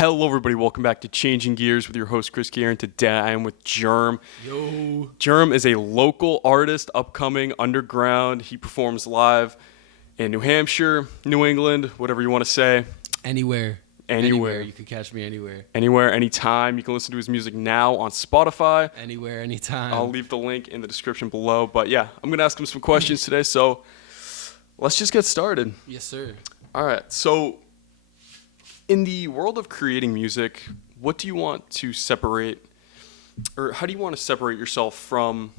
Hello, everybody. Welcome back to Changing Gears with your host, Chris Kier. And today I am with JRM. Yo. JRM is a local artist, upcoming, underground. He performs live in New Hampshire, New England, whatever you want to say. Anywhere. You could catch me anywhere. Anywhere, anytime. You can listen to his music now on Spotify. Anywhere, anytime. I'll leave the link in the description below. But yeah, I'm going to ask him some questions today. So let's just get started. Yes, sir. All right. So in the world of creating music, what do you want to separate, or how do you want to separate yourself from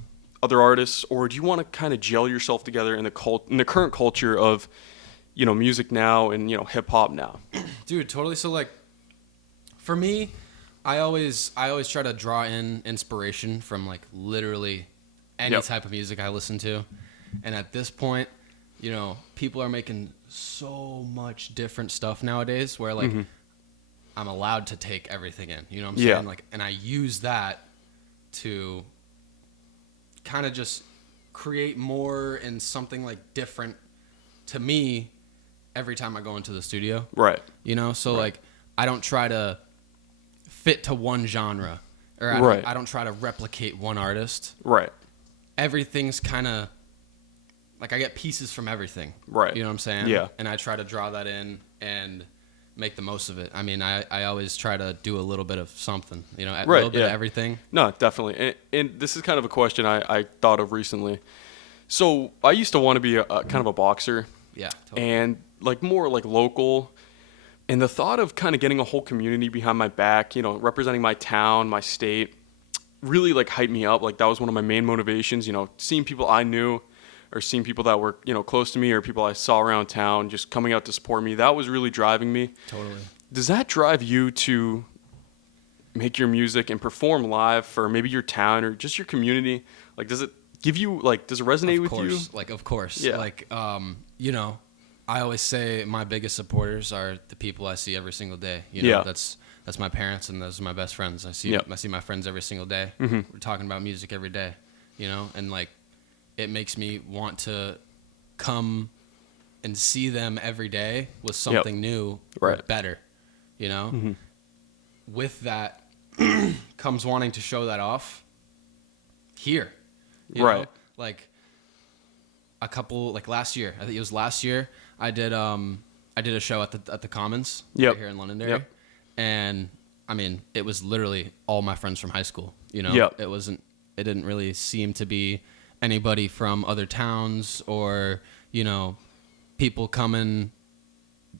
other artists, or do you want to kind of gel yourself together in the current culture of, music now and, hip hop now? Dude, totally. So like for me, I always try to draw in inspiration from like literally any type of music I listen to. And at this point, people are making so much different stuff nowadays where like I'm allowed to take everything in, you know what I'm saying? Like, and I use that to kind of just create more and something like different to me every time I go into the studio. Right. So like I don't try to fit to one genre, or I don't try to replicate one artist. Right. Everything's kind of like I get pieces from everything. Right. You know what I'm saying? Yeah. And I try to draw that in and make the most of it. I mean, I always try to do a little bit of something, a little bit of everything. No, definitely. And this is kind of a question I thought of recently. So I used to want to be a kind of a boxer. Yeah, totally. And like more like local. And the thought of kind of getting a whole community behind my back, representing my town, my state, really like hyped me up. Like that was one of my main motivations, seeing people I knew or seeing people that were, close to me or people I saw around town just coming out to support me. That was really driving me. Totally. Does that drive you to make your music and perform live for maybe your town or just your community? Like, does it give you, like, does it resonate with you? Like, of course. Yeah. Like, I always say my biggest supporters are the people I see every single day. That's my parents and those are my best friends. I see my friends every single day. Mm-hmm. We're talking about music every day, and like it makes me want to come and see them every day with something new or better, Mm-hmm. With that comes wanting to show that off here, Right. Like a couple, like last year, I think it was last year, I did a show at the Commons right here in Londonderry, and I mean it was literally all my friends from high school. It didn't really seem to be anybody from other towns or people coming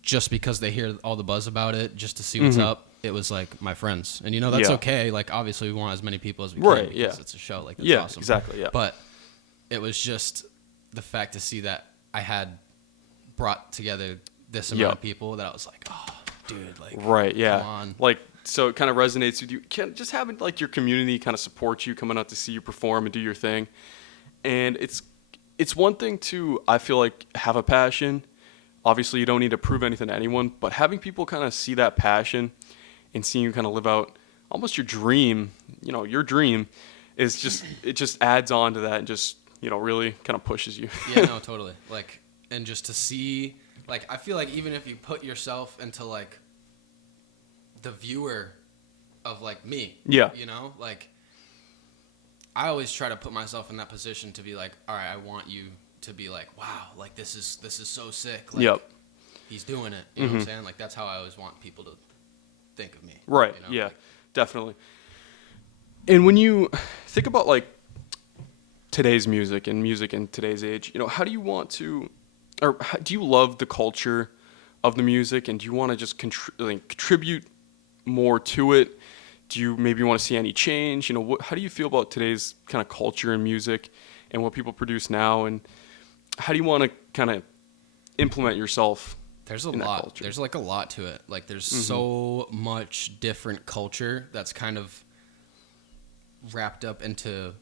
just because they hear all the buzz about it just to see what's up. It was like my friends, and that's okay. Like obviously we want as many people as we can because it's a show. Like that's awesome. Exactly. Yeah. But it was just the fact to see that I had brought together this amount of people that I was like, oh, dude, like, come on. Like, so it kind of resonates with you. Just having like your community kind of support you, coming out to see you perform and do your thing. And it's one thing to, I feel like, have a passion. Obviously, you don't need to prove anything to anyone, but having people kind of see that passion and seeing you kind of live out almost your dream, your dream is just, it just adds on to that and just, really kind of pushes you. Yeah, no, totally. Like, and just to see, like, I feel like even if you put yourself into, like, the viewer of, like, me, like, I always try to put myself in that position to be like, all right, I want you to be like, wow, like, this is so sick. Like, he's doing it. You know what I'm saying? Like, that's how I always want people to think of me. Right, definitely. And when you think about, like, today's music in today's age, how do you want to, or do you love the culture of the music, and do you want to just contribute more to it? Do you maybe want to see any change? How do you feel about today's kind of culture in music and what people produce now, and how do you want to kind of implement yourself? There's a lot. Culture? There's like a lot to it. Like there's so much different culture that's kind of wrapped up into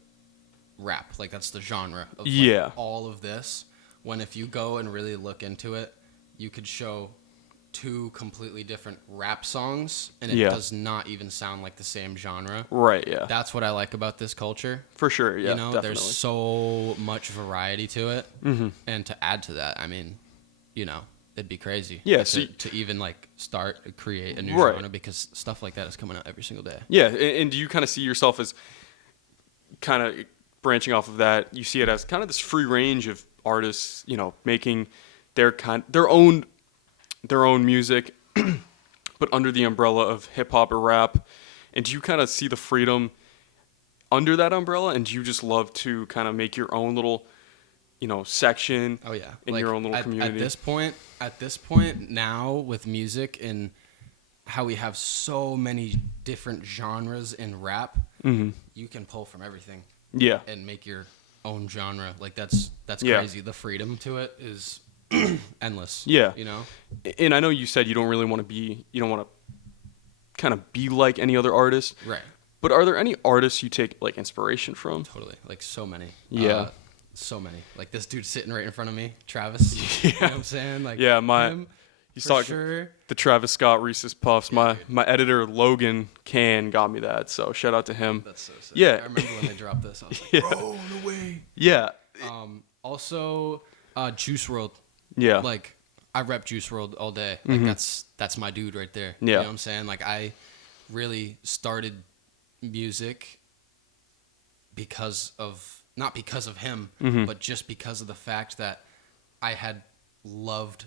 rap. Like that's the genre of like all of this. When if you go and really look into it, you could show two completely different rap songs and it does not even sound like the same genre. Right, yeah. That's what I like about this culture. For sure, yeah. Definitely. There's so much variety to it. And to add to that, I mean, it'd be crazy. Yeah, Like, so to even like create a new Right. genre, because stuff like that is coming out every single day. Yeah, and do you kind of see yourself as kind of branching off of that? You see it as kind of this free range of artists, making their own music, but under the umbrella of hip hop or rap. And do you kind of see the freedom under that umbrella? And do you just love to kind of make your own little, section Oh yeah, in like your own little at community? at this point now with music and how we have so many different genres in rap, you can pull from everything Yeah. and make your own genre. Like that's Yeah. crazy. The freedom to it is endless. Yeah. You know? And I know you said you don't want to kind of be like any other artist. Right. But are there any artists you take like inspiration from? Totally. Like so many. Yeah. So many. Like this dude sitting right in front of me, Travis. Yeah. You know what I'm saying? Like Yeah, him, he's for talking sure. the Travis Scott Reese's Puffs. Yeah, My editor Logan Can got me that, so shout out to him. That's so sick. Yeah. I remember when they dropped this. I was like, Yeah. bro, no way. Yeah. Also, Juice WRLD. Yeah. Like I rep Juice WRLD all day. Like that's my dude right there. Yeah. You know what I'm saying? Like I really started music not because of him, but just because of the fact that I had loved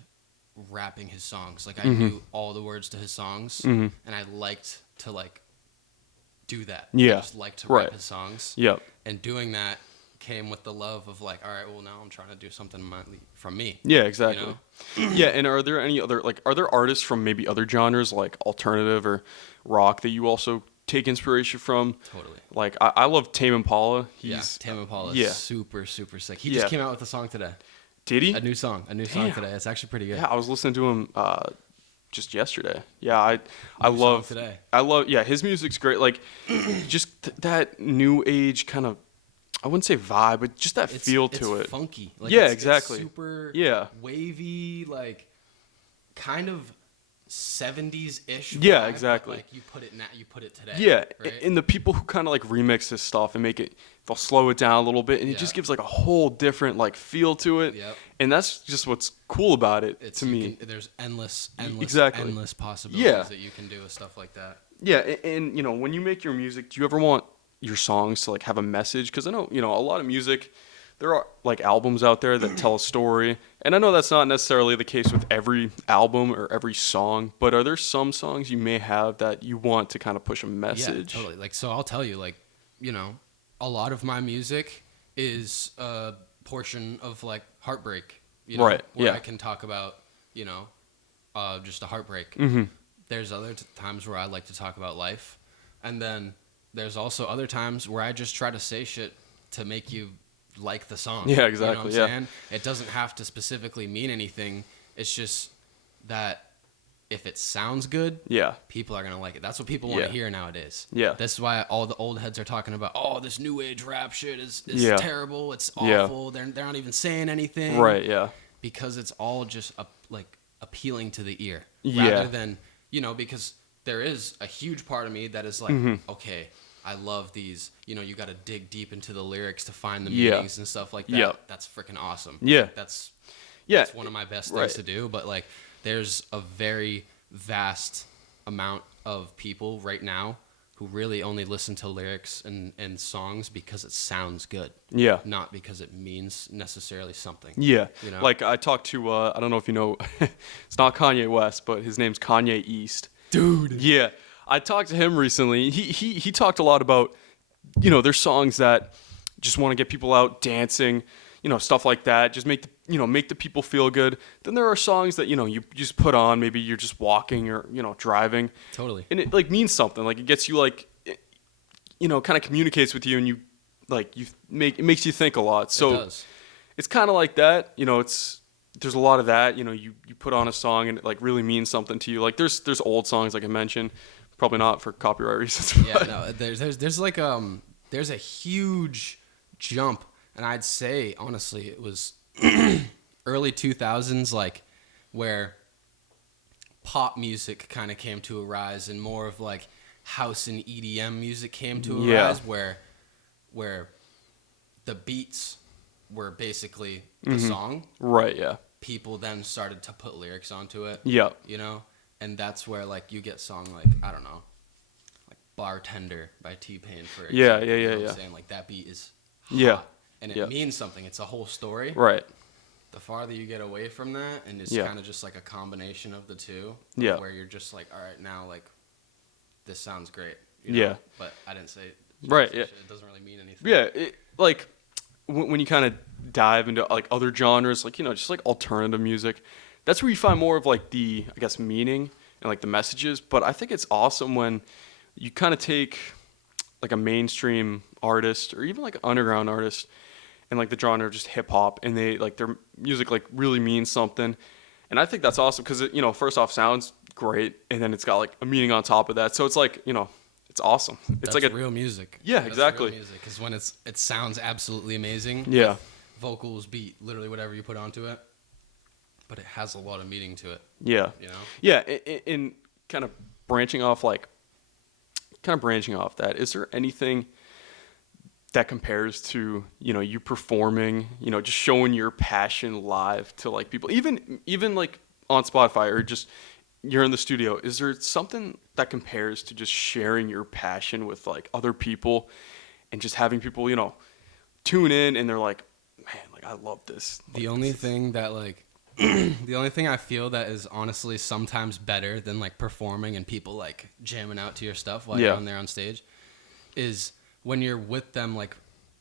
rapping his songs. Like I knew all the words to his songs, and I liked to like do that. Yeah. I just liked to Right. rap his songs. Yep. And doing that came with the love of like, all right, well now I'm trying to do something from me. Yeah, exactly. You know? Yeah, and are there any other are there artists from maybe other genres like alternative or rock that you also take inspiration from? Totally. Like I love Tame Impala. Tame Impala is yeah. super, super sick. He Yeah. just came out with a song today. Did he? A new song Damn. today. It's actually pretty good. Yeah, I was listening to him just yesterday. Yeah, I New song love today. his music's great. Like just that new age kind of, I wouldn't say vibe, but just that feel to it's it. funky. Like Yeah, it's exactly. super Yeah. wavy, like kind of 70s-ish. Yeah, vibe, exactly. But, like you put it today. Yeah, right? and the people who kind of like remix this stuff and make it, they'll slow it down a little bit, and it Yeah. just gives like a whole different like feel to it. Yep. And that's just what's cool about it It's to me. there's endless Exactly. endless possibilities Yeah. that you can do with stuff like that. Yeah, and when you make your music, do you ever want your songs to like have a message? Because I know a lot of music, there are like albums out there that tell a story, and I know that's not necessarily the case with every album or every song. But are there some songs you may have that you want to kind of push a message? Yeah, totally. Like, so I'll tell you, like, a lot of my music is a portion of like heartbreak. Right, Where yeah. I can talk about, just a heartbreak. Mm-hmm. There's other times where I like to talk about life, and then there's also other times where I just try to say shit to make you like the song. Yeah, You know exactly, what yeah. I'm saying? It doesn't have to specifically mean anything. It's just that if it sounds good, Yeah. people are gonna like it. That's what people want Yeah. to hear nowadays. Yeah. That's why all the old heads are talking about, oh, this new age rap shit is Yeah. terrible. It's Yeah. awful. They're not even saying anything. Right. Yeah. Because it's all just appealing to the ear. Yeah. Rather than, because there is a huge part of me that is like, okay, I love these. You got to dig deep into the lyrics to find the Yeah. meanings and stuff like that. Yeah. That's freaking awesome. Yeah. That's Yeah. one of my best Right. things to do. But like, there's a very vast amount of people right now who really only listen to lyrics and songs because it sounds good, Yeah. not because it means necessarily something. Yeah. You know? Like I talked to I don't know if you know, it's not Kanye West, but his name's Kanye East. Dude. Yeah. I talked to him recently. He talked a lot about, there's songs that just want to get people out dancing, stuff like that. Just make the people feel good. Then there are songs that, you just put on, maybe you're just walking or, driving. Totally. And it like means something. Like it gets you like, kind of communicates with you, and it makes you think a lot. So It does. it's kind of like that. There's a lot of that. You put on a song and it like really means something to you. Like there's old songs like I mentioned, probably not for copyright reasons. Yeah, no, there's like there's a huge jump, and I'd say honestly it was early 2000s, like where pop music kind of came to a rise, and more of like house and EDM music came to a Yeah. rise, where the beats were basically the song, Right. Yeah. people then started to put lyrics onto it. Yeah. You know, and that's where like you get song like I don't know, like Bartender by T-Pain for example. Yeah. You know what I'm saying? Like that beat is hot, Yeah. and it means something. It's a whole story. Right. The farther you get away from that, and it's kind of just like a combination of the two. Yeah. Where you're just like, all right, now like this sounds great. You know? Yeah. But I didn't say right. Yeah. It doesn't really mean anything. Yeah. Like when you kind of dive into like other genres, like just like alternative music, that's where you find more of like the I guess meaning and like the messages. But I think it's awesome when you kind of take like a mainstream artist or even like an underground artist and like the genre of just hip hop, and they like their music like really means something. And I think that's awesome because it first off sounds great, and then it's got like a meaning on top of that. So it's like it's awesome. It's That's like real music. Yeah, That's exactly. Real music is when it sounds absolutely amazing. Yeah. Vocals, beat, literally whatever you put onto it, but it has a lot of meaning to it. Yeah. You know. Yeah, and kind of branching off that, is there anything that compares to you performing, just showing your passion live to like people, even like on Spotify or just you're in the studio? Is there something that compares to just sharing your passion with like other people and just having people tune in and they're like, man, like I love this? The only thing that like the only thing I feel that is honestly sometimes better than like performing and people like jamming out to your stuff while you're on there on stage is when you're with them like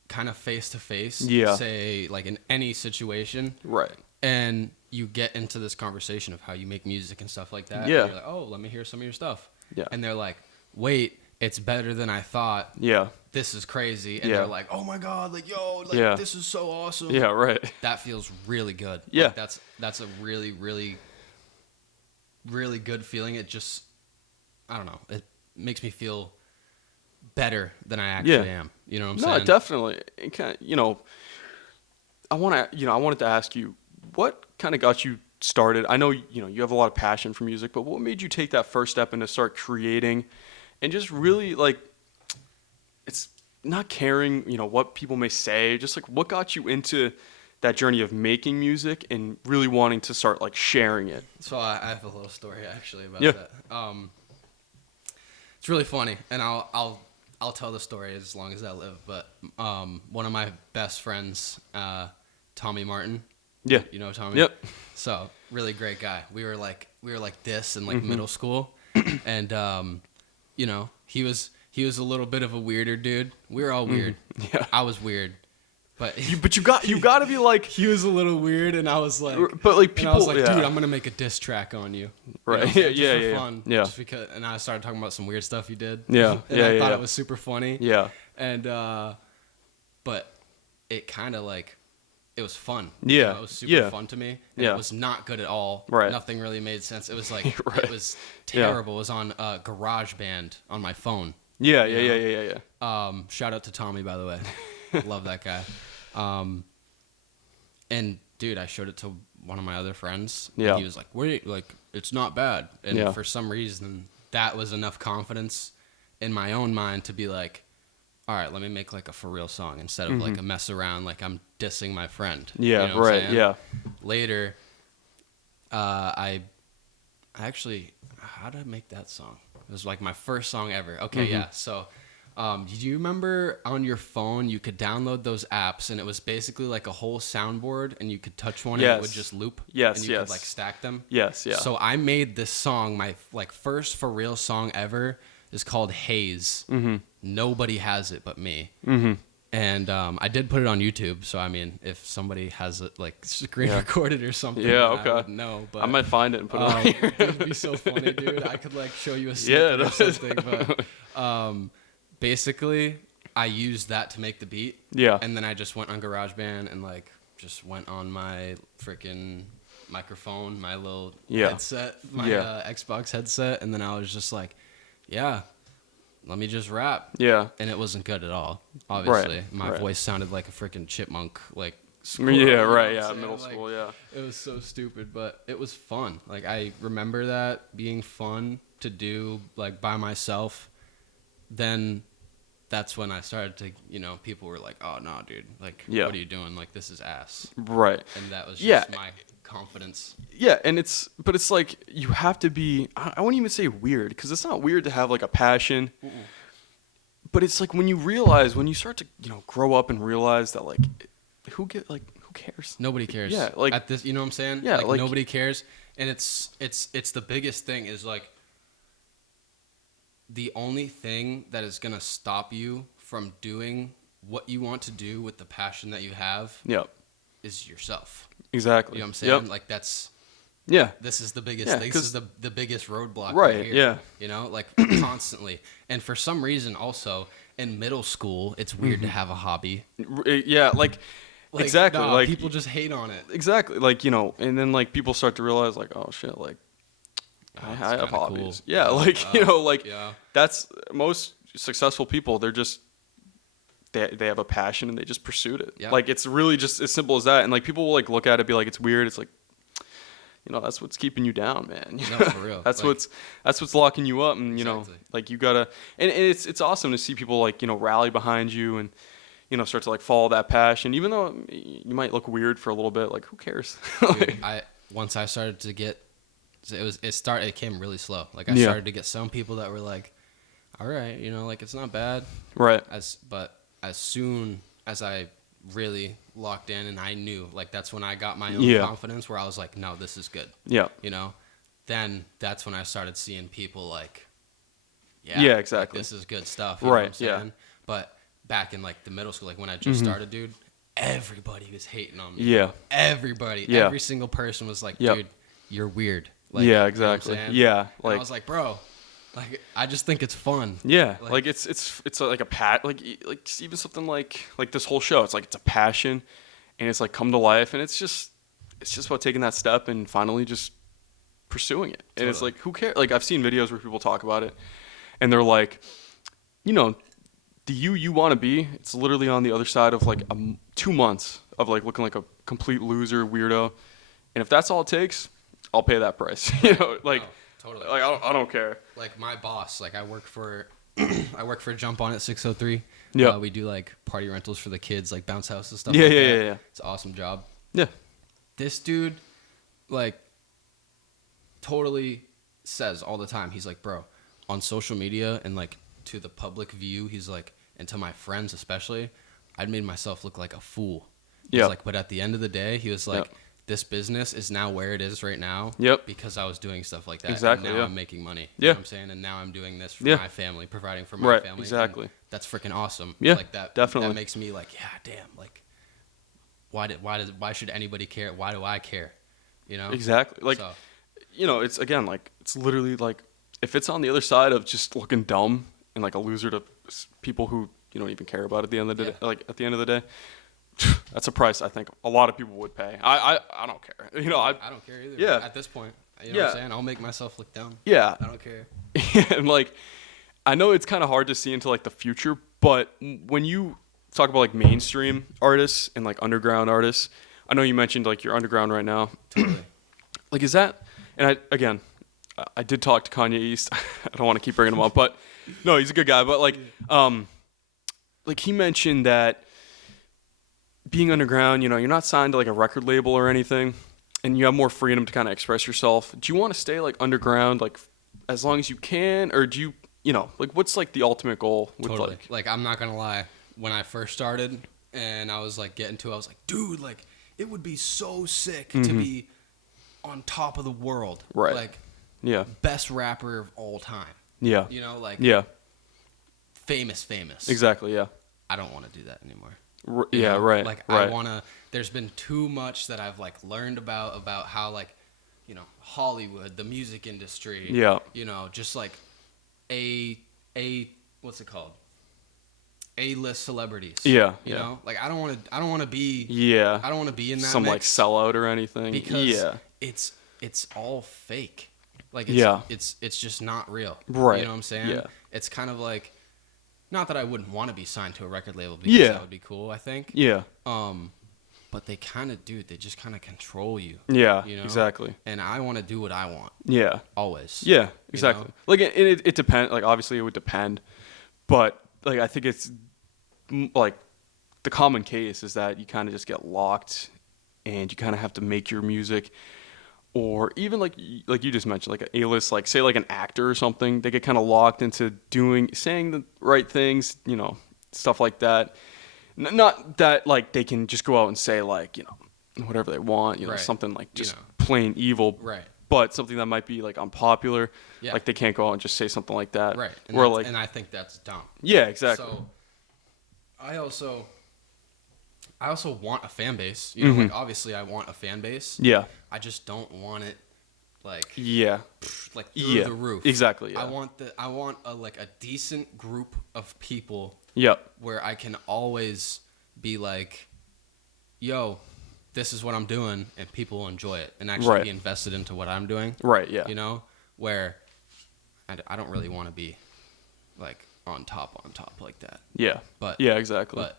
kind of face to face, say like in any situation. Right. And you get into this conversation of how you make music and stuff like that. Yeah. And you're like, oh, let me hear some of your stuff. Yeah. And they're like, wait, it's better than I thought. Yeah. This is crazy. And they're like, oh my God, like, yo, like this is so awesome. Yeah, right. That feels really good. Yeah. Like, that's a really, really, really good feeling. It just, I don't know. It makes me feel better than I actually am. You know what I'm saying? No, definitely. It kind of, I wanted to ask you, what kind of got you started? I know, you have a lot of passion for music, but what made you take that first step and to start creating and just really like, it's not caring, what people may say, just like what got you into that journey of making music and really wanting to start like sharing it? So I have a little story actually about Yeah. that. It's really funny, and I'll tell the story as long as I live. But one of my best friends, Tommy Martin. Yeah. You know Tommy? Yep. So really great guy. We were like this in like middle school, and he was a little bit of a weirder dude. We were all weird. Yeah. I was weird, but But you got to be like, he was a little weird, and I was like, but like and people, I was like, dude, I'm gonna make a diss track on you. Right. You know, Yeah, just yeah, for fun. yeah. Just because, and I started talking about some weird stuff you did. Yeah, and yeah, I thought yeah. it was super funny. Yeah. And but it kind of like it was fun. Yeah. It was super Yeah. fun to me. And Yeah. it was not good at all. Right. Nothing really made sense. It was like Right. it was terrible. It was on GarageBand on my phone. Yeah. You Yeah. know? Yeah. Yeah. Shout out to Tommy, by the way. Love that guy. And dude, I showed it to one of my other friends. Yeah. And he was like, "Wait, like it's not bad." And Yeah. for some reason, that was enough confidence in my own mind to be like, "All right, let me make like a for real song instead of like a mess around, like I'm dissing my friend." Yeah. You know what I'm Right. saying? Yeah. Later, I actually, how did I make that song? It was like my first song ever. Okay, yeah. So, do you remember on your phone you could download those apps and it was basically like a whole soundboard and you could touch one and it would Yes. just loop? Yes, And you yes. could like stack them? Yes. Yeah. So I made this song, my like first for real song ever is called Haze. Mm-hmm. Nobody has it but me. Mm-hmm. And I did put it on YouTube, so I mean, if somebody has it like screen recorded or something, Yeah, then okay. I wouldn't know. But I might find it and put it on here. it'd be so funny, dude. I could like show you a Yeah, snippet or that is- something. But basically, I used that to make the beat. Yeah. And then I just went on GarageBand and like just went on my freaking microphone, my little headset, my Xbox headset, and then I was just like, yeah. Let me just rap. Yeah. And it wasn't good at all, obviously. Right, My right. voice sounded like a freaking chipmunk, like squirrel, Yeah. you know Right. what Yeah. I'm Middle saying? school. Like, Yeah. it was so stupid, but it was fun. Like, I remember that being fun to do, like, by myself. Then that's when I started to, people were like, "Oh no, dude! Like, Yeah. what are you doing? Like, this is ass." Right. And that was Yeah. just my confidence. Yeah, and but it's like you have to be. I wouldn't even say weird because it's not weird to have like a passion. Mm-mm. But it's like when you start to grow up and realize that like who cares? Nobody cares. Yeah, like at this, you know what I'm saying? Yeah, like nobody cares, and it's the biggest thing is like the only thing that is gonna stop you from doing what you want to do with the passion that you have. Yep. Is yourself. Exactly. You know what I'm saying? Yep. Like that's. Yeah. This is the biggest Yeah, thing. This is the biggest roadblock right here. Yeah. You know, like constantly. And for some reason also in middle school, it's weird to have a hobby. Yeah, like exactly. Nah, like people just hate on it. exactly. Like, and then like people start to realize like, oh shit, like I have hobbies. Cool. Yeah, like Yeah. that's most successful people. They're just they have a passion and they just pursued it. Yeah. Like it's really just as simple as that. And like people will like look at it, be like, it's weird. It's like, that's what's keeping you down, man. No, for real. that's like, what's locking you up, and Exactly. like you gotta. And it's awesome to see people like rally behind you and start to like follow that passion, even though you might look weird for a little bit. Like who cares? dude, once I started to get, it came really slow. Like I started to get some people that were like, all right, like it's not bad. Right. But as soon as I really locked in and I knew, like that's when I got my own confidence where I was like, no, this is good. Yeah. Then that's when I started seeing people like, yeah, exactly. like, this is good stuff. You know Right. what I'm saying? Yeah. But back in like the middle school, like when I just started, dude, everybody was hating on me. Yeah. Everybody, Yeah. every single person was like, Yep. dude, you're weird. Like, yeah, you know what I'm exactly. saying? Yeah. And Like I was like, bro, like I just think it's fun. yeah, like- like it's like a like even something like this whole show. It's like it's a passion, and it's like come to life, and it's just about taking that step and finally just pursuing it. And it's Totally. like who cares? Like I've seen videos where people talk about it, and they're like, the you want to be. It's literally on the other side of like 2 months of like looking like a complete loser, weirdo, and if that's all it takes, I'll pay that price. Like. No, totally. Like I don't care. Like my boss, like I work for I work for Jump On at 603. Yeah. We do like party rentals for the kids, like bounce houses, stuff Yeah, like yeah, that. yeah, yeah. It's an awesome job. Yeah. This dude, like, totally says all the time, he's like, bro, on social media and like to the public view, he's like, and to my friends especially, I'd made myself look like a fool. He's Yeah. like, but at the end of the day, he was like, Yep. this business is now where it is right now. Yep. Because I was doing stuff like that. Exactly, And now yeah. I'm making money. Yeah. You know what I'm saying? And now I'm doing this for Yeah. my family, providing for my Right, family. exactly. And that's freaking awesome. Yeah, Like that definitely. That makes me like, yeah, damn, like why should anybody care? Why do I care? Exactly. Like, So, it's again, like, it's literally like, if it's on the other side of just looking dumb and like a loser to people who you don't even care about at the end of the day, like at the end of the day, that's a price I think a lot of people would pay. I don't care. I don't care either. Yeah. At this point, you know what I'm saying? I'll make myself look dumb. Yeah. I don't care. And like, I know it's kind of hard to see into like the future, but when you talk about like mainstream artists and like underground artists, I know you mentioned like you're underground right now. Totally. Like, is that? And I did talk to Kanye East. I don't want to keep bringing him up, but no, he's a good guy. But like he mentioned that being underground, you're not signed to like a record label or anything, and you have more freedom to kind of express yourself. Do you want to stay like underground, like as long as you can, or do you, like what's like the ultimate goal with Totally. Like I'm not gonna lie. When I first started and I was like getting to it, I was like, dude, like it would be so sick to be on top of the world. Right. Like Yeah. best rapper of all time. Yeah. Like Yeah. famous. Exactly. Yeah. I don't want to do that anymore. Yeah. Right. Like right. I want to, there's been too much that I've like learned about how like, Hollywood, the music industry. Yeah. Just like what's it called? A-list celebrities. Yeah. You yeah. know, like I don't want to be. Yeah. I don't want to be in that Some like mix sellout or anything. because yeah. it's all fake. Like it's just not real. Right. You know what I'm saying? Yeah. It's kind of like, not that I wouldn't want to be signed to a record label because Yeah. that would be cool. I think. Yeah. But they kind of do. They just kind of control you. Yeah. You know? Exactly. And I want to do what I want. Yeah. Always. Yeah. Exactly. know? Like it depends. Like obviously it would depend, but like I think it's like the common case is that you kind of just get locked and you kind of have to make your music. Or even like you just mentioned, like an A-list, like say like an actor or something, they get kind of locked into saying the right things, you know, stuff like that. Not that like they can just go out and say like, you know, whatever they want, you know, something like just plain evil, right? But something that might be like unpopular, like they can't go out and just say something like that, right? And I think that's dumb. Yeah, exactly. So I also want a fan base. You know, like obviously I want a fan base. Yeah. I just don't want it like through the roof. Exactly. Yeah. I want a decent group of people. Yep. Where I can always be like, yo, this is what I'm doing, and people will enjoy it and actually be invested into what I'm doing. Right. Yeah. You know, where I don't really want to be like on top like that. Yeah. But yeah, exactly. But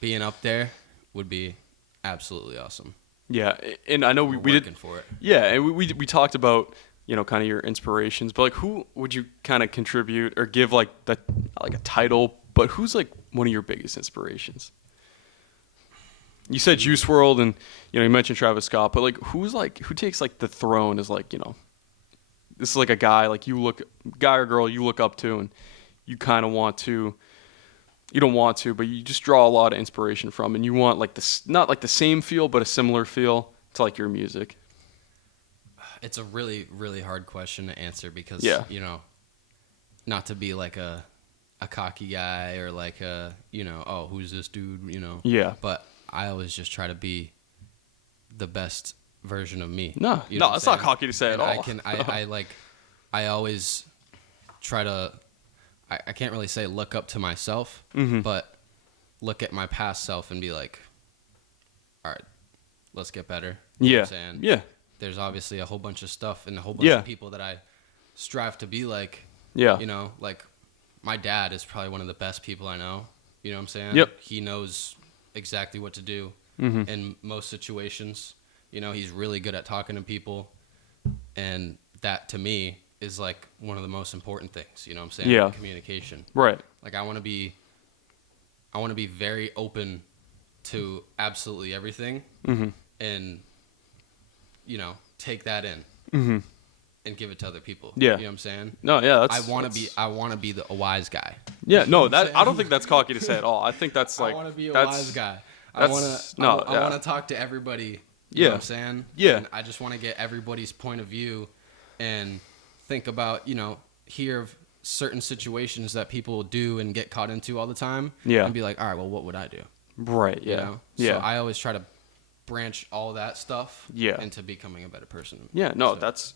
being up there would be absolutely awesome. Yeah, and I know we did. For it. Yeah, and we talked about, you know, kind of your inspirations, but like who would you kind of contribute or give like a title? But who's like one of your biggest inspirations? You said Juice WRLD, and you know you mentioned Travis Scott, but like who takes like the throne as like, you know, this is like a guy like guy or girl you look up to, and you kind of want to. You don't want to, but you just draw a lot of inspiration from, and you want like this, not like the same feel, but a similar feel to like your music. It's a really, really hard question to answer because, you know, not to be like a cocky guy or like you know, oh, who's this dude, you know? Yeah. But I always just try to be the best version of me. No, it's not cocky to say at all. I always try to. I can't really say look up to myself, but look at my past self and be like, all right, let's get better. You know what I'm saying? Yeah. There's obviously a whole bunch of stuff and a whole bunch of people that I strive to be like. Yeah. You know, like my dad is probably one of the best people I know. You know what I'm saying? Yep. He knows exactly what to do in most situations. You know, he's really good at talking to people. And that, to me, is like one of the most important things, you know what I'm saying? Yeah. Communication. Right. Like I want to be very open to absolutely everything and, you know, take that in and give it to other people. Yeah. You know what I'm saying? No, yeah. I want to be a wise guy. Yeah, no, I don't think that's cocky to say at all. I think that's like. I want to be a wise guy. I want to talk to everybody. You know what I'm saying? Yeah. And I just want to get everybody's point of view and think about, you know, hear of certain situations that people do and get caught into all the time. Yeah. And be like, all right, well, what would I do? Right. Yeah. You know? Yeah. So I always try to branch all that stuff into becoming a better person. Yeah. No, so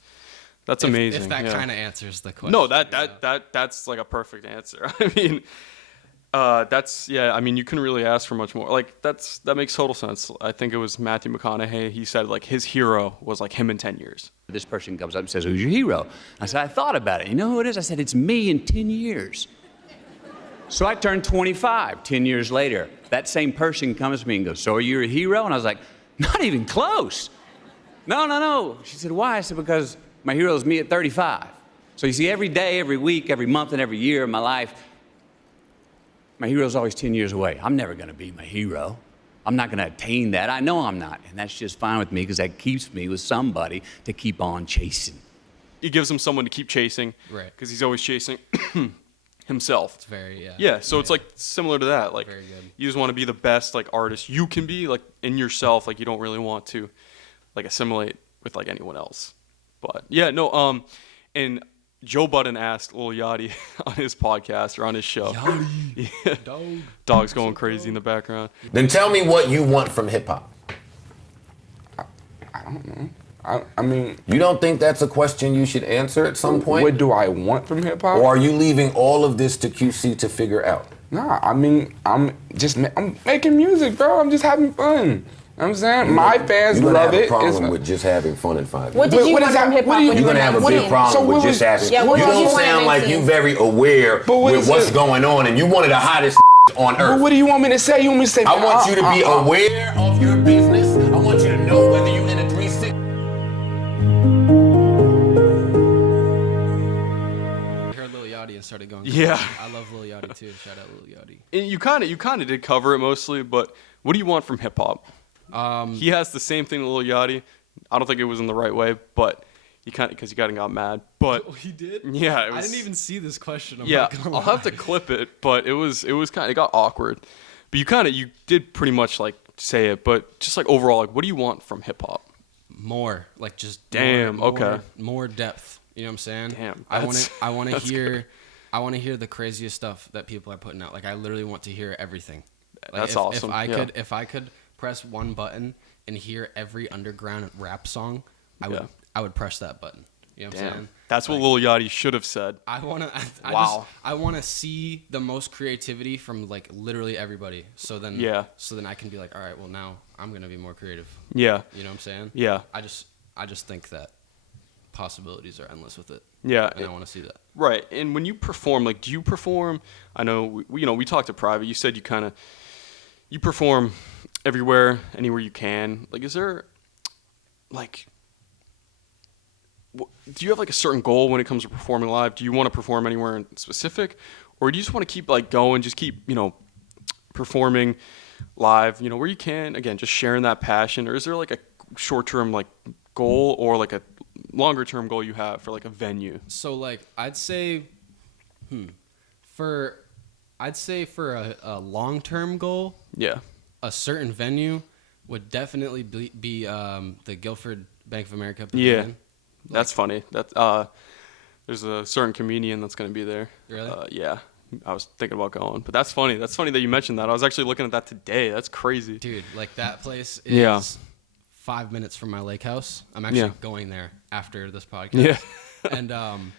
that's amazing. If that kind of answers the question. No, that's like a perfect answer. I mean, I mean, you couldn't really ask for much more. Like that makes total sense. I think it was Matthew McConaughey. He said like his hero was like him in 10 years. This person comes up and says, "Who's your hero?" I said, "I thought about it. You know who it is?" I said, "It's me in 10 years." So I turned 25 10 years later. That same person comes to me and goes, "So are you a hero?" And I was like, "Not even close." No. She said, "Why?" I said, "Because my hero is me at 35. So you see, every day, every week, every month, and every year of my life, my hero's always 10 years away. I'm never going to be my hero. I'm not going to attain that. I know I'm not. And that's just fine with me because that keeps me with somebody to keep on chasing." It gives him someone to keep chasing. Right. Because he's always chasing himself. It's very, Yeah, so it's like similar to that. Like, very good. You just want to be the best like artist you can be, like in yourself. Like you don't really want to like assimilate with like anyone else. But yeah, no, and Joe Budden asked Lil Yachty on his podcast or on his show. Yachty. Yeah. Dog's going crazy in the background. Then tell me what you want from hip hop. I don't know. I mean, you don't think that's a question you should answer at some point? What do I want from hip hop? Or are you leaving all of this to QC to figure out? Nah, I mean, I'm making music, bro. I'm just having fun. You know what I'm saying? My fans love it. You're gonna have a problem with just having fun and fun. What did you want from hip hop? You're gonna have a big problem with just having. Yeah, you don't sound like you very aware with what's going on, and you one of the hottest on earth. But what do you want me to say? You want me to say? I want you to be aware of your business. I want you to know whether you're in a 360. I heard Lil Yachty Yachty and started going. Yeah. I love Lil Yachty too. Shout out Lil Yachty. And you kind of did cover it mostly, but what do you want from hip hop? He has the same thing to Lil Yachty. I don't think it was in the right way, but he kind of because he kind of got mad. But Oh, he did. yeah, it was, I didn't even see this question. I'm yeah, not gonna I'll have to lie. clip it, but it got awkward. But you did pretty much like say it, but just like overall, like what do you want from hip hop? More like just Damn, okay. more depth. You know what I'm saying? Damn, I want that's- to I want to that's hear I want to hear the craziest stuff that people are putting out. Like I literally want to hear everything. Like, That's if, awesome. If I could press one button and hear every underground rap song, I would press that button. You know what I'm saying? Damn, that's what Lil Yachty should have said. I want to. Wow. I want to see the most creativity from like literally everybody. So then I can be like, all right, well now I'm gonna be more creative. Yeah, You know what I'm saying? yeah, I just think that possibilities are endless with it. yeah. And I want to see that. Right. And when you perform, like, do you perform? I know we talked to Private. You said you perform everywhere, anywhere you can. Like, is there like do you have like a certain goal when it comes to performing live? Do you want to perform anywhere in specific, or do you just want to keep like going, just keep performing live, where you can, again, just sharing that passion? Or is there like a short-term like goal or like a longer-term goal you have for like a venue? So like I'd say for a long-term goal, Yeah. a certain venue would definitely be the Guilford Bank of America Yeah. Pavilion. That's funny. There's a certain comedian that's going to be there. Really? Yeah. I was thinking about going, but that's funny. That's funny that you mentioned that. I was actually looking at that today. That's crazy. Dude, like that place is Yeah. 5 minutes from my lake house. I'm actually Yeah. going there after this podcast. Yeah. And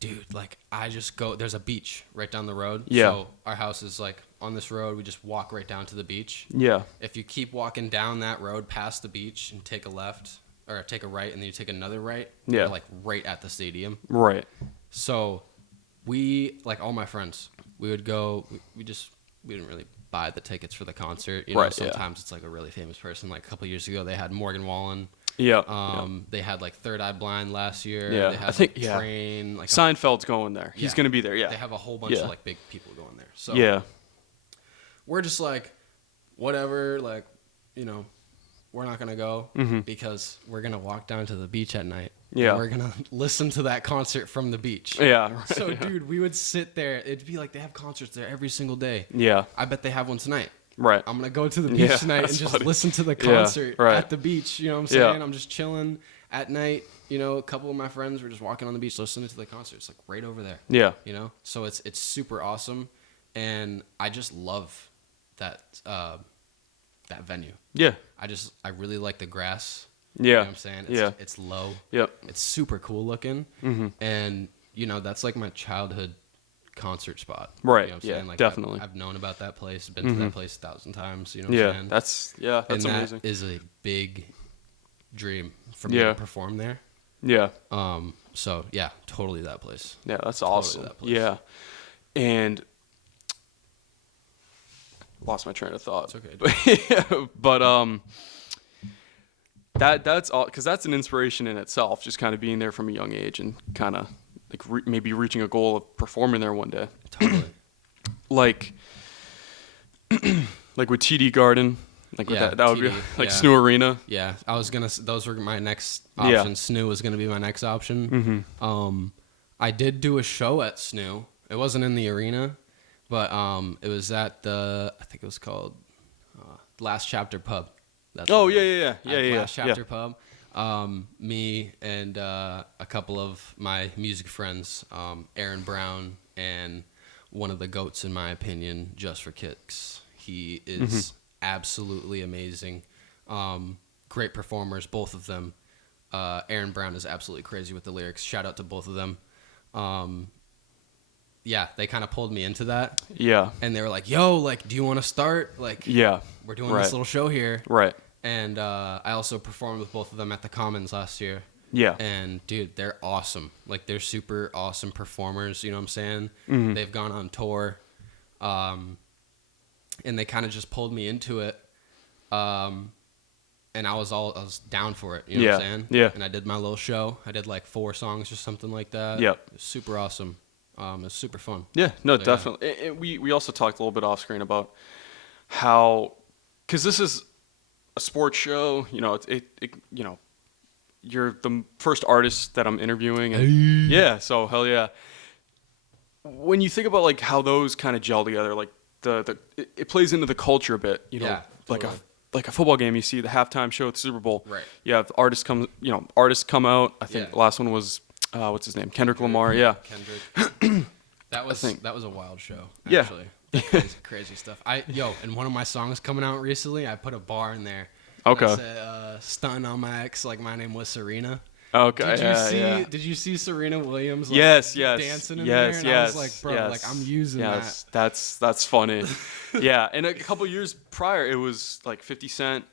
dude, like I just go. There's a beach right down the road. Yeah. So our house is like on this road. We just walk right down to the beach. Yeah. If you keep walking down that road past the beach and take a left or take a right and then you take another right, Yeah. you're like right at the stadium. Right. So we, like all my friends, we would go. We didn't really buy the tickets for the concert. You know, Right, yeah. sometimes it's like a really famous person. Like a couple years ago, they had Morgan Wallen. Yeah. They had like Third Eye Blind last year. Yeah, They had I think- like, yeah. Train. Like Seinfeld's going there. He's Yeah. going to be there. Yeah. they have a whole bunch Yeah. of like big people going there. So Yeah. we're just like, whatever. Like, we're not gonna go because we're gonna walk down to the beach at night. Mm-hmm. Yeah. And we're gonna listen to that concert from the beach. Yeah. Right. So, dude, we would sit there. It'd be like they have concerts there every single day. Yeah. I bet they have one tonight. Right. I'm gonna go to the beach Yeah, tonight and that's just funny. listen to the Yeah, concert right. at the beach. You know what I'm Yeah. saying? I'm just chilling at night. A couple of my friends were just walking on the beach listening to the concert. It's like right over there. Yeah. So it's super awesome, and I just love that that venue. Yeah. I really like the grass. Yeah. You know what I'm saying? Yeah. It's low. Yep. It's super cool looking. Mm-hmm. And, that's like my childhood concert spot. Right, You know what I'm yeah, saying? Like definitely. I've known about that place, been to that place 1,000 times. You know what Yeah. I'm saying? That's and amazing. that is a big dream for me Yeah. to perform there. Yeah. So, yeah, totally that place. Yeah. That's Totally awesome. that place. Yeah. And lost my train of thought. It's okay. But that's all, because that's an inspiration in itself. Just kind of being there from a young age and kind of like maybe reaching a goal of performing there one day. Totally. Like with TD Garden, like with Yeah, that would be TD, like yeah. Snoo Arena. Yeah, those were my next Yeah. options. Snoo was gonna be my next option. I did do a show at Snoo. It wasn't in the arena, but it was at I think it was called Last Chapter Pub. That's Oh what yeah, it was. yeah, yeah, At yeah, Last yeah. Chapter Pub. Me and a couple of my music friends, Aaron Brown and one of the GOATs in my opinion, Just for Kicks. He is absolutely amazing. Great performers, both of them. Aaron Brown is absolutely crazy with the lyrics. Shout out to both of them. Yeah, they kind of pulled me into that. Yeah. And they were like, yo, like, do you want to start? Like, Yeah. we're doing Right. this little show here. Right. And I also performed with both of them at the Commons last year. Yeah. And, dude, they're awesome. Like, they're super awesome performers, you know what I'm saying? Mm-hmm. They've gone on tour. And they kind of just pulled me into it. And I was down for it, you know what I'm Yeah. saying? Yeah. And I did my little show. I did like 4 songs or something like that. Yep. It was super awesome. It's super fun. Yeah, no, So, definitely. We also talked a little bit off screen about how, because this is a sports show, you know, you know, you're the first artist that I'm interviewing, and yeah, so hell yeah. When you think about like how those kind of gel together, like it plays into the culture a bit, you know, Yeah, totally. like a football game. You see the halftime show at the Super Bowl. Right. You have artists come out. I think Yeah. the last one was what's his name, Kendrick Lamar. Yeah. Kendrick. That was think- a wild show. Yeah. Actually. Crazy stuff. And one of my songs coming out recently, I put a bar in there. Okay. I said, stunting on my ex, like my name was Serena. Okay. Did you see Serena Williams? Like, Yes. dancing in Yes. there? And Yes. I was like, bro, yes, like I'm using yes, that. That's funny. Yeah. And a couple years prior, it was like 50 Cent,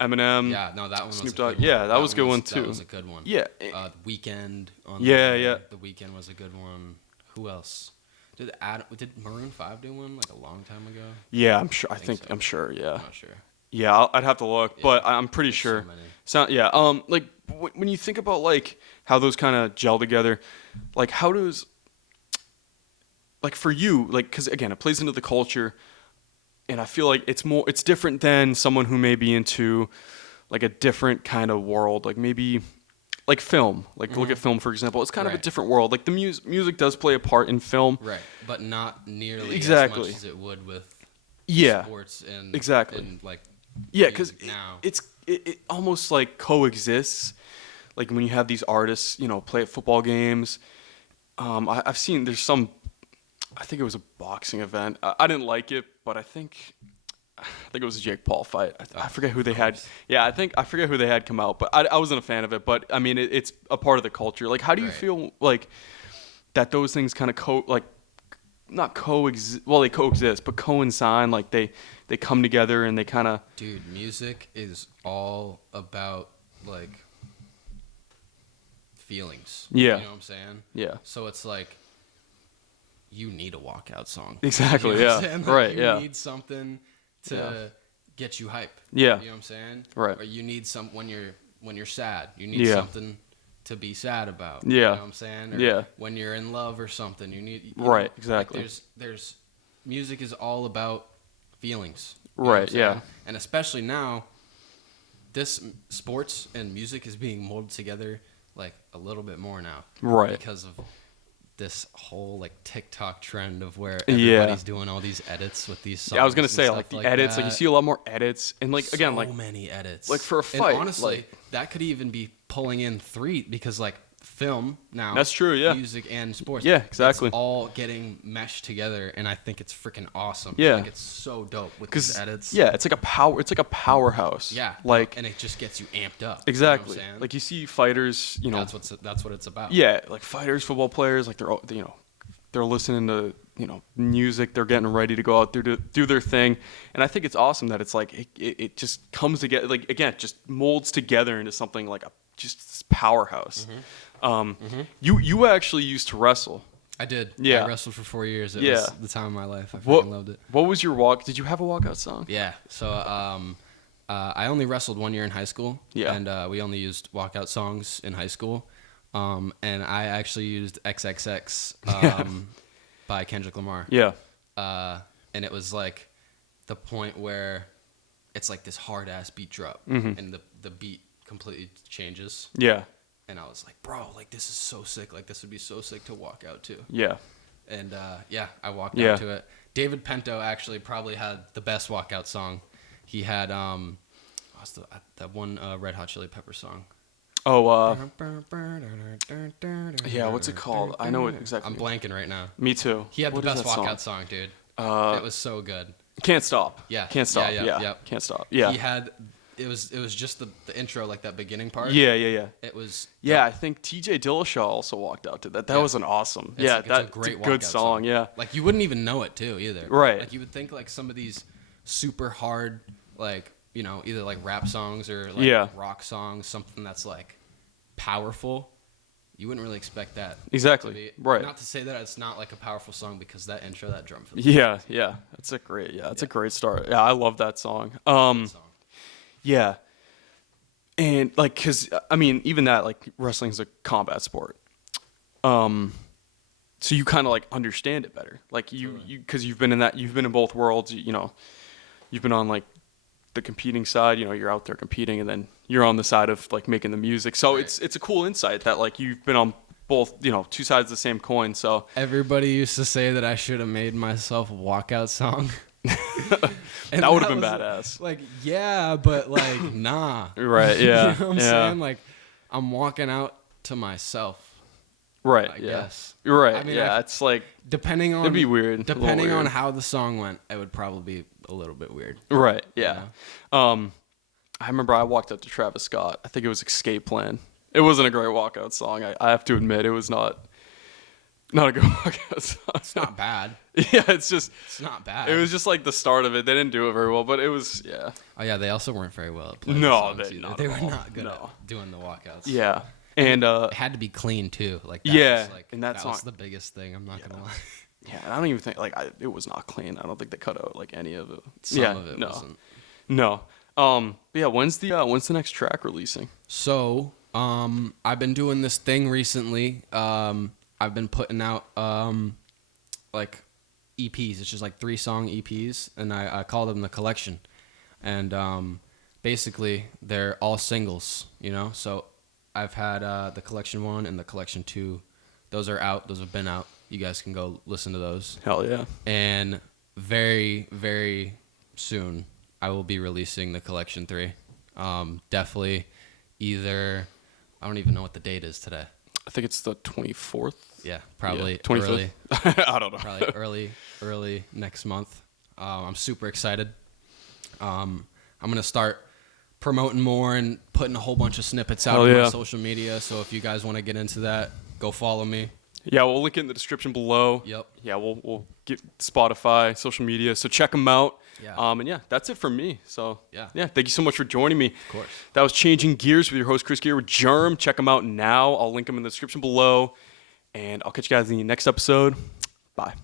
Eminem. Yeah, no, that one was Snoop a Dogg. good one. Yeah, that was a good one, too. That was a good one. Yeah. The Weekend. Yeah, there. yeah. The Weekend was a good one. Who else? Did Maroon 5 do one like a long time ago? Yeah, I'm sure. I think so. I'm sure. Yeah. I'm not sure. Yeah, I'd have to look, Yeah, but I'm pretty there's sure. so many. Yeah. Like when you think about like how those kind of gel together, like how does, like for you, like because again, it plays into the culture, and I feel like it's different than someone who may be into, like a different kind of world, like maybe, like film. Like look at film for example. It's kind of a Right. different world. Like the music does play a part in film. Right, but not nearly Exactly. as much as it would with Yeah. sports and Exactly. and like Yeah, because music now. it almost like coexists. Like when you have these artists, you know, play at football games. I've seen there's some. I think it was a boxing event. I didn't like it, but I think it was a Jake Paul fight. I forget who they had. Yeah, I forget who they had come out, but I wasn't a fan of it. But I mean, it's a part of the culture. Like, how do you Right. feel like that? Those things kind of not coexist. Well, they coexist, but coincide. Like they come together and they kind of. Dude, music is all about like feelings. Yeah. You know what I'm saying? Yeah. So it's like you need a walkout song. Exactly, You know what I'm yeah. saying? Like, Right, you yeah. need something to Yeah. get you hype. Yeah. You know what I'm saying? Right. Or you need some when you're sad. You need Yeah. something to be sad about. Yeah. You know what I'm saying? Or Yeah. when you're in love or something, you need Right, like, exactly. there's music is all about feelings. You know what I'm Right, yeah. saying? And especially now, this sports and music is being molded together like a little bit more now. Right. Because of this whole like TikTok trend of where Yeah. everybody's doing all these edits with these songs. Yeah, I was gonna and say stuff like the edits. Like you that. see a lot more edits, and like again, So like many edits. like for a And fight, honestly, like- that could even be pulling in 3 because like film now. That's true, yeah. Music and sports. Yeah, exactly. It's all getting meshed together, and I think it's freaking awesome. Yeah. I think it's so dope with these edits. yeah, it's like a powerhouse. Yeah. like and it just gets you amped up. exactly. You know what I'm saying? Like you see fighters, you know, that's what it's about. yeah, like fighters, football players, like they're listening to music, they're getting ready to go out there to do their thing, and I think it's awesome that it's like it just comes together, like again, just molds together into something like just this powerhouse. You actually used to wrestle. I did. Yeah. I wrestled for 4 years. It Yeah. was the time of my life. I freaking loved it. What was your walk? Did you have a walkout song? Yeah. So I only wrestled 1 year in high school. Yeah. And we only used walkout songs in high school. And I actually used XXX by Kendrick Lamar. Yeah. And it was like the point where it's like this hard ass beat drop, Mm-hmm. and the beat completely changes. Yeah. And I was like, bro, like this is so sick. Like this would be so sick to walk out to. Yeah. And I walked Yeah. out to it. David Pinto actually probably had the best walkout song. He had what's that one Red Hot Chili Pepper song? Oh, yeah. What's it called? I know it exactly. I'm blanking right now. Me too. He had What the is best that walkout song, dude. It was so good. Can't stop. Yeah. Can't stop. Yeah. Yep. Can't stop. Yeah. He had it was just the intro, like that beginning part. Yeah. Yeah. It was Yeah. I think T.J. Dillashaw also walked out to that. That Yeah. was an awesome. It's yeah. like, That's it's a great good walkout song. Yeah. Like you wouldn't even know it too either. Right. Like you would think like some of these super hard like, you know, either like rap songs or like Yeah. rock songs, something that's like powerful. You wouldn't really expect that. Exactly. To be, Right. Not to say that it's not like a powerful song because that intro, that drum fill. Yeah. Yeah. That's a great. Yeah. It's a great start. Yeah. I love that song. Song. Yeah. And like, cause I mean, even that, like, wrestling's a combat sport. so you kind of like understand it better. Like you because you've been in both worlds. You know, you've been on like the competing side. You know, you're out there competing, and then you're on the side of like making the music. So it's a cool insight that like you've been on both, you know, two sides of the same coin. So everybody used to say that I should have made myself a walkout song. And that would have been badass. Like, yeah, but like, nah. Right, yeah. You know what I'm saying? Like, I'm walking out to myself. Right, I yeah. guess. You're right, I mean, yeah. It's like, depending on... it'd be weird. Depending on how the song went, it would probably be a little bit weird. Right, yeah. You I remember I walked up to Travis Scott. I think it was Escape Plan. It wasn't a great walkout song. I have to admit, it was not a good walkout song. It's not bad. Yeah, it's not bad. It was just like the start of it. They didn't do it very well, but it was, yeah. Oh, yeah, they also weren't very well at playing No, the songs either. not They at were all. not good No. at doing the walkouts. Yeah. And It had to be clean, too. Like, that yeah, was, like, and that was song- the biggest thing. I'm not going to lie. yeah, and I don't even think, like, it was not clean. I don't think they cut out, like, any of it. Some yeah, of it no. wasn't. No. But yeah, when's the next track releasing? So, I've been doing this thing recently. I've been putting out like EPs. It's just like 3-song EPs, and I call them the collection. And basically, they're all singles. You know, so I've had the collection 1 and the collection 2. Those are out. Those have been out. You guys can go listen to those. Hell yeah. And very, very soon, I will be releasing the collection 3. Definitely either, I don't even know what the date is today. I think it's the 24th. Yeah, probably Yeah, 25th. early. I don't know. Probably early next month. I'm super excited. I'm gonna start promoting more and putting a whole bunch of snippets out Hell on yeah. my social media. So if you guys want to get into that, go follow me. Yeah, we'll link it in the description below. Yep. Yeah, we'll get Spotify, social media, so check them out. Yeah. And yeah, that's it from me. So Yeah. thank you so much for joining me. Of course. That was Changing Gears with your host Chris Gear with JRM. Check them out now. I'll link them in the description below, and I'll catch you guys in the next episode. Bye.